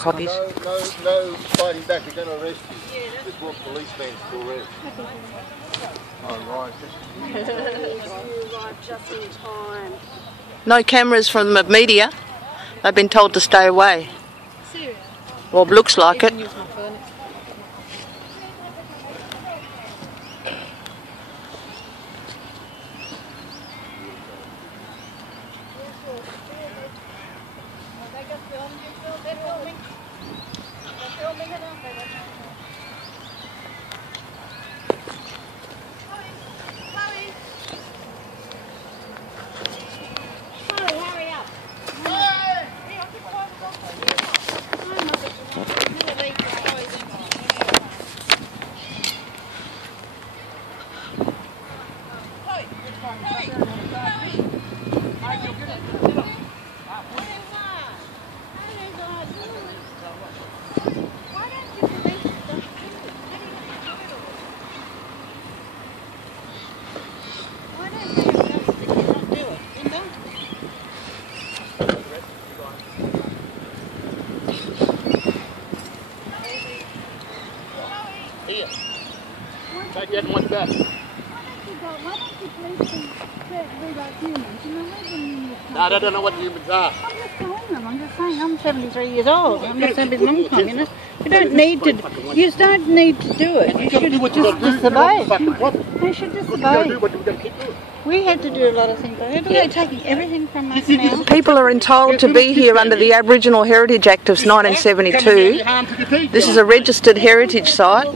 copies. No fighting back. They're going to arrest you. Just want policemen to arrest. Oh, right. Just in time. No cameras from the media. They've been told to stay away. Serious? Well, it looks like it. Here. Take that one back. No, they don't know what humans are. I'm just telling them. I'm just saying. I'm 73 years old. I'm not saying it's a long time, you know. You don't need to. You don't need to do it. You should just disobey. They should disobey. We had to do a lot of things. They're taking everything from us now. People are entitled to be here under the Aboriginal Heritage Act of 1972. This is a registered heritage site.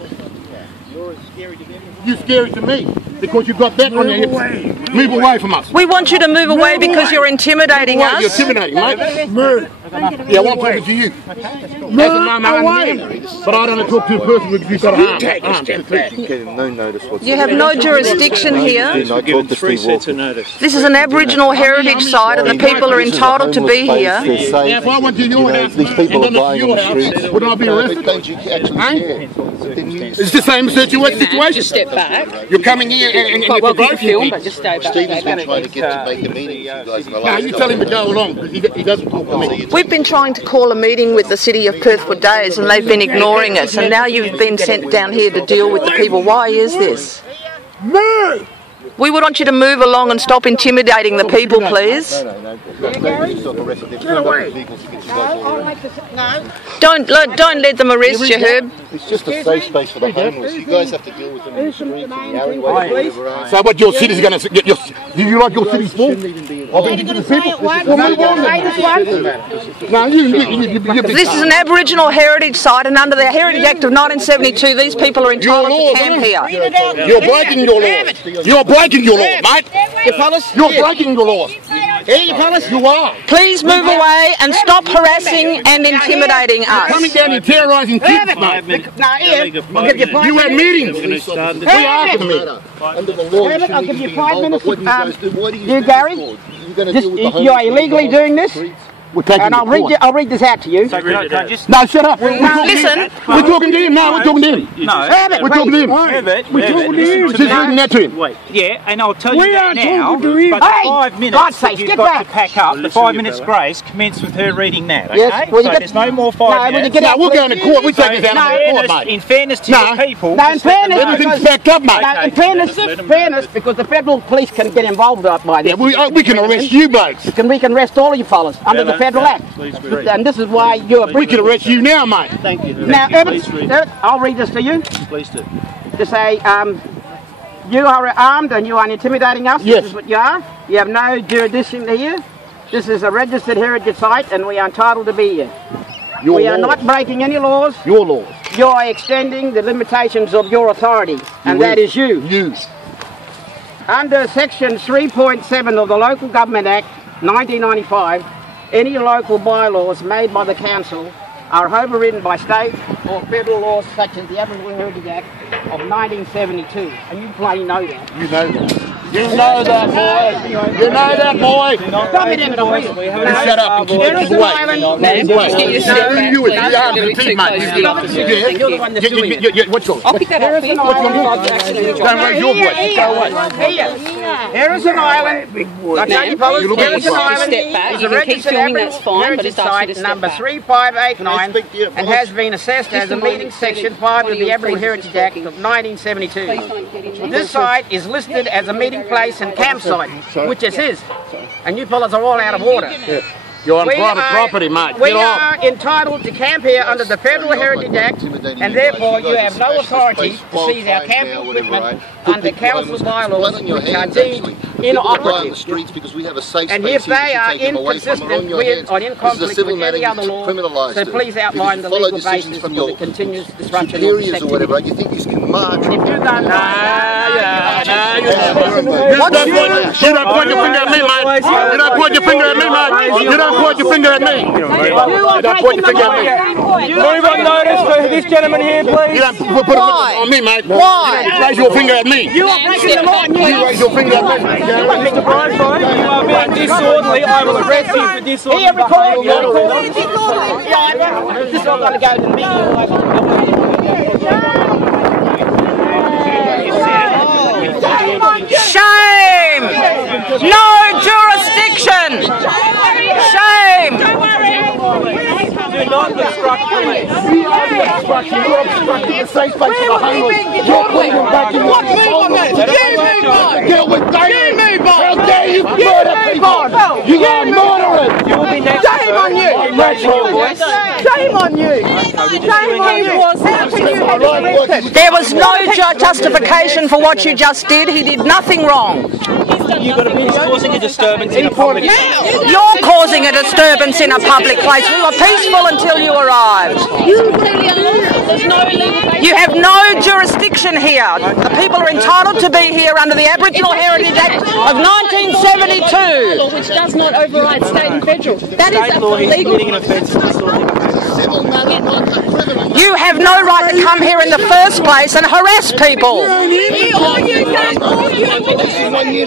You're scary to me because you've got that on your hips. Move away from us. We want you to move away because you're intimidating us. You're intimidating, mate. Move. Yeah, I'm talking to you. Move away. But I don't talk to a person because you've got a harm. No notice whatsoever. You have no jurisdiction here. This is an Aboriginal heritage site and the people are entitled to be here. Now, if I went to your house these people and are then to your house, would I be arrested? Don't you actually care? It's the same situation. Just step back. You're coming here and you're provoking me. Just stay back. Stephen's been trying to get to make a meeting with you guys in the No, last you tell him to go along because he doesn't talk to me. We've been trying to call a meeting with the City of Perth for days and they've been ignoring us, and now you've been sent down here to deal with the people. Why is this? Move! We would want you to move along and stop intimidating the people, please. Don't let them arrest you, Herb. It's just a safe space for the homeless. You guys have to deal with them in the streets, in the alleyways. So what your city's going to get? Do you like your city full? Of Indigenous people? No, This is an Aboriginal heritage site, and under the Heritage Act of 1972, these people are entitled to camp here. You're breaking your laws. You're breaking your laws, mate. You're breaking your laws. You are. Please move away and stop harassing and intimidating You're coming us. down and terrorising kids, mate. You had meetings. We asked them. I'll give you 5 minutes. You, Gary, you are illegally doing this, and I'll read this out to you. No, shut up. Listen. We're talking to him now. We're talking to him. No. We're talking to him. We're talking to you. Just reading that to him. Wait, yeah, and I'll tell you that now, but Hey, the 5 minutes God's sake, you've get got back. to pack up, the 5 minutes grace commence with her reading that, okay? Yes, well, so there's no more 5 minutes. No, we're going to court. We take this out of court, mate. In fairness to the people, No, in fairness, Everything's backed up, mate. in fairness, because the federal police can get involved by this. Yeah, we can arrest you, blokes. We can arrest all of you fellas under the federal act. And this is why you're We can arrest you now, mate. Thank you. Now, I'll read this to you. Please do. To say, you are armed and you are intimidating us. Yes. This is what you are. You have no jurisdiction here. This is a registered heritage site and we are entitled to be here. We are not breaking any laws. Your laws. You are extending the limitations of your authority, and that is you. You. Under Section 3.7 of the Local Government Act 1995, any local bylaws made by the council are overridden by state or federal laws such as the Aboriginal Heritage Act of 1972, and you plainly know that. You know that. You know that, boy. You know that, boy. Stop it, Evan. Shut up and keep it away. You with your arms and teeth, mate. You're the one that's doing it. What's yours? I'll pick that up for you. Don't raise your voice. Go away. Heirisson Island. Heirisson Island Step back. is You a can keep registered filming, that's Aboriginal fine, but heritage it's asked you site to step number back. 3589 and has been assessed as a meeting section 5 of the Aboriginal Heritage Act of 1972. This site is listed as a meeting place and campsite, which it is, and you fellas are all out of order. You're on private property, mate. We are entitled to camp here under the Federal Heritage Act, and therefore you have no authority to seize our camping equipment under council bylaws, which are deemed inoperative. And if they are inconsistent with or in conflict with any other law, so please outline the legal basis for the continuous disruption of this activity. You think you can march? If you don't know, You don't point your finger at me, mate. You don't point your finger at me, mate. You don't point your finger at me. You don't point your finger at me. Move on notice for this gentleman here, please. You don't put a finger on me, mate. Why? You raise your finger at me. you are breaking the law. You raise your finger at me. Mr. Brightfire, you are being disorderly. I will arrest you for disorderly Here, record. behaviour. This is all going to go to the media. Shame! No jurisdiction! Shame! Do not obstruct police. You're obstructing the safe space of the homeless. You're putting them back in the Get with David! How dare you murder people! You are murderers! You will be next. Shame on you! Shame on you! Shame on you! There was no justification for what you just did. He did nothing wrong. You've got to be causing a disturbance in a public place. You're causing a disturbance in a public place. We were peaceful until you arrived. You have no jurisdiction here. The people are entitled to be here under the Aboriginal Heritage Act of 1972. Which does not override state and federal. That is State law, he's illegal. committing an offence of disorderly behaviour. You have no right to come here in the first place and harass people. This is 1 year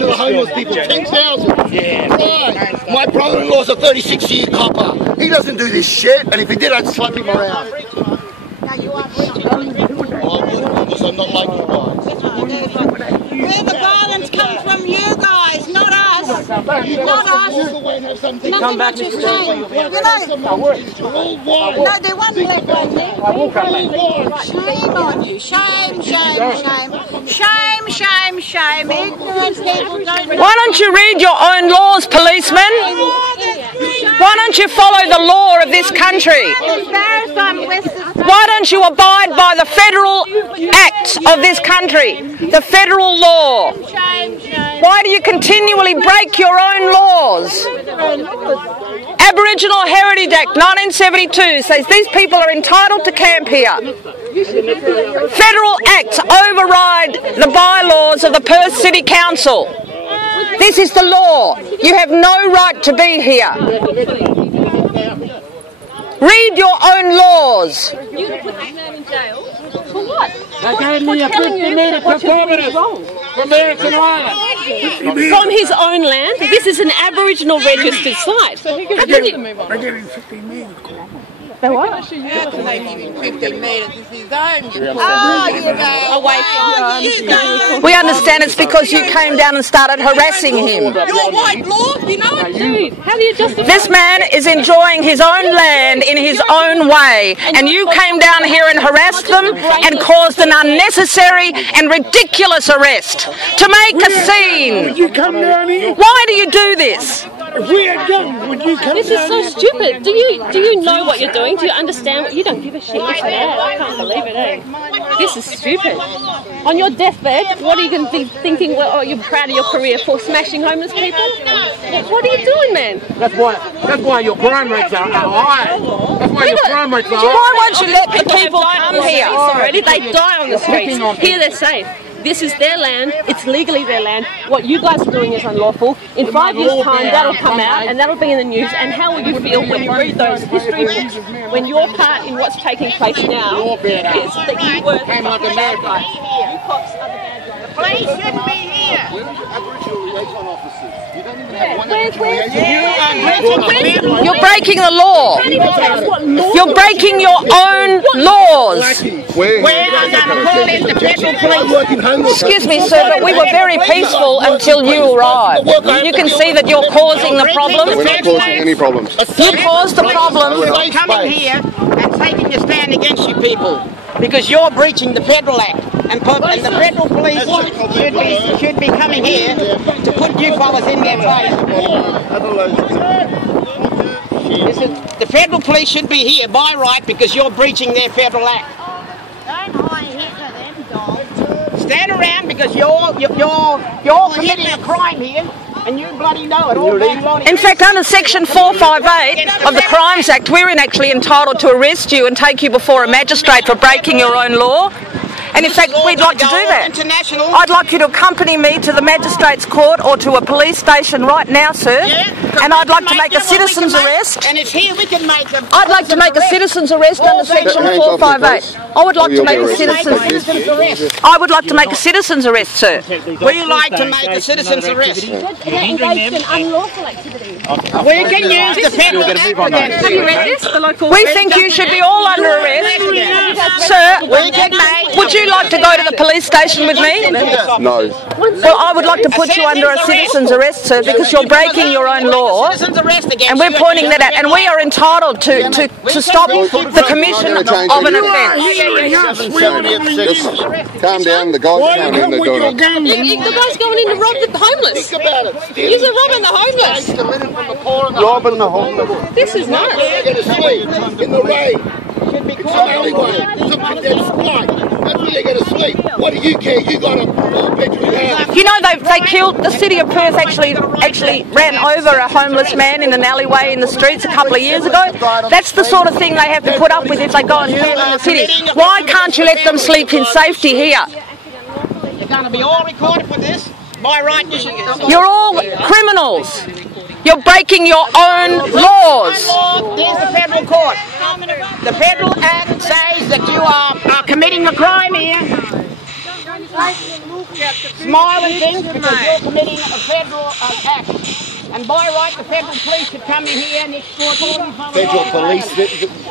to the homeless people, 10,000. Right. My brother-in-law's a 36-year copper. He doesn't do this shit, and if he did, I'd slap him around. Because I'm not like you guys. Where the violence comes from you guys, not us. Not us. Come back, Mr. Shame. No, there wasn't black one there. Shame on you. Shame, shame, shame. Shame, shame, shame. Ignorant people don't know. Why don't you read your own laws, policeman? Why don't you follow the law of this country? Why don't you abide by the federal acts of this country, the federal law? Why do you continually break your own laws? Aboriginal Heritage Act 1972 says these people are entitled to camp here. Federal acts override the bylaws of the Perth City Council. This is the law. You have no right to be here. Read your own laws. You put this man in jail for what? They gave me a 50-metre kilometres from Heirisson Island. From his own land? This is an Aboriginal registered site. How can you... They gave him 15 metres. They what? Oh, you know. We understand it's because you came down and started harassing him. You're white law, you know. Dude, how do you justify... This man is enjoying his own land in his own way, and you came down here and harassed them and caused an unnecessary and ridiculous arrest to make a scene. Would you come down here? Why do you do this? If we had guns, would you come This is so stupid. Do you know what you're doing? Do you understand what... You don't give a shit. Listen to that. I can't believe it, eh? This is stupid. On your deathbed, what are you going to be thinking? Well, oh, you're proud of your career for smashing homeless people? What are you doing, man? That's why your crime rates are high. That's why your crime rates are high. Why won't you let the people come here? Already, they die on the streets. Here they're safe. This is their land. It's legally their land. What you guys are doing is unlawful. In 5 years' time, that'll come out and that'll be in the news. And how will you feel when you read those history books? When your part in what's taking place now is that you were the bad guys. You cops are the bad guys. Police shouldn't be here. Aboriginal liaison officers. You don't even have one Aboriginal liaison. You're breaking the law. You're breaking your own laws. Excuse me, sir, but we were very peaceful until you arrived. You can see that you're causing the problem. We're not causing any problems. You caused the problem. We're coming here and taking a stand against you people because you're breaching the Federal Act. And the Federal Police should be coming here to put you fellas in their place. The Federal Police should be here by right because you're breaching their Federal Act. Stand around because you're committing a crime here. And you bloody know it. In fact, under Section 458 of the Crimes Act, we're actually entitled to arrest you and take you before a magistrate for breaking your own law. And in fact, we'd like to do that. I'd like you to accompany me to the magistrate's court or to a police station right now, sir. And I'd like to make a citizen's arrest. And it's here we can make a... I'd like to make a citizen's arrest under Section 458. I would like to make a citizen's arrest. I would like to make a citizen's arrest, sir. We like to make a citizen's arrest. Engaged in unlawful activity. We can use the Federal Act against Have you read this? The local... We think you should be all under arrest. Sir, would you like to go to the police station with me? No. Well, I would like to put you under a citizen's arrest, sir, because you're breaking your own law. And we're pointing that out. And we are entitled to stop the commission of an offence. Just calm down. The guy's coming in the door. The guy's going in to rob the homeless. He's robbing the homeless. Robbing the homeless. This is nuts. They're going to sleep in the rain. It's an alleyway. Something that's spiked. That's where they're going to sleep. What do you care? You got a 4-bedroom house. You know, they killed, the city of Perth actually ran over a homeless man in an alleyway in the streets a couple of years ago. That's the sort of thing they have to put up with if they go and camp in the city. Why can't you let them sleep in safety here? You're going to be all recorded for this. By right, you should get... You're all criminals. You're breaking your own laws. There's the Federal Court. The Federal Act says that you are committing a crime here. Smile and think because you're committing a Federal Act. And by right, the Federal Police should come in here and escort all you fellas.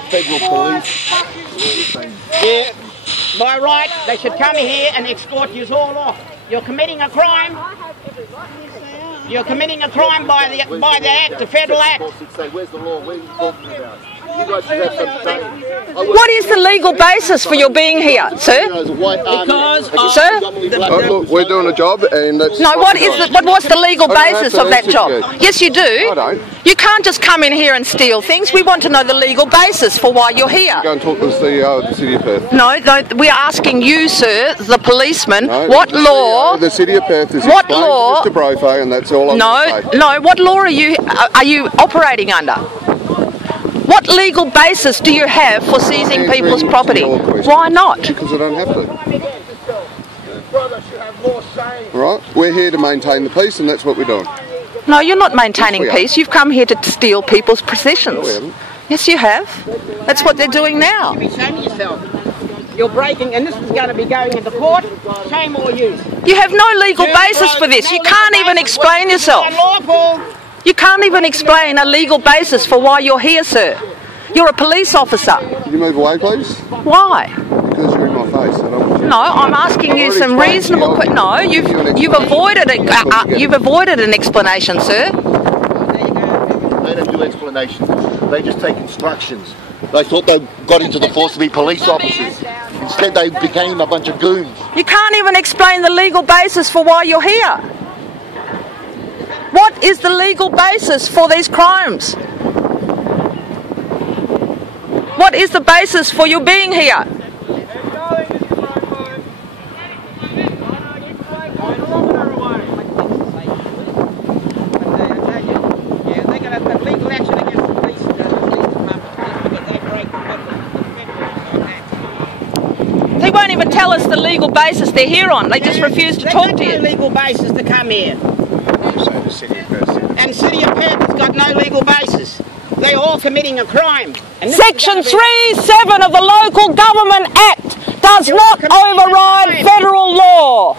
Federal Police. Yeah. By right, they should come in here and escort you all off. You're committing a crime. You're committing a crime by the Act, the Federal Act. Where's the law? What are you talking about? You guys should have some say. What is the legal basis for your being here, sir? Sir? Look, we're doing a job and that's... No, what's the legal basis of that job? Yes, you do. I don't. You can't just come in here and steal things. We want to know the legal basis for why you're here. Go and talk to the CEO of the City of Perth. No, we're asking you, sir, the policeman, No, what the law... CEO of the City of Perth is What explained law... to Mr. Brofo, and that's all I'm going to say. No, what law are you operating under? What legal basis do you have for seizing people's property? Why not? Because I don't have to. Right? We're here to maintain the peace, and that's what we're doing. No, you're not maintaining peace. You've come here to steal people's possessions. No, we haven't. Yes, you have. That's what they're doing now. Shame yourself. You're breaking, and this is going to be going into court. Shame all you. You have no legal basis for this. You can't even explain yourself. You can't even explain a legal basis for why you're here, sir. You're a police officer. Can you move away, please? Why? Because you're in my face. I don't want you. No, I'm asking you some reasonable questions. No, you've avoided an explanation, sir. They don't do explanations. They just take instructions. They thought they got into the force to be police officers. Instead, they became a bunch of goons. You can't even explain the legal basis for why you're here. What is the legal basis for these crimes? What is the basis for you being here? They won't even tell us the legal basis they're here on. They just refuse to talk to you. There's no legal basis to come here. And City of Perth has got no legal basis. They're all committing a crime. Section 3(7) of the Local Government Act does not override federal law.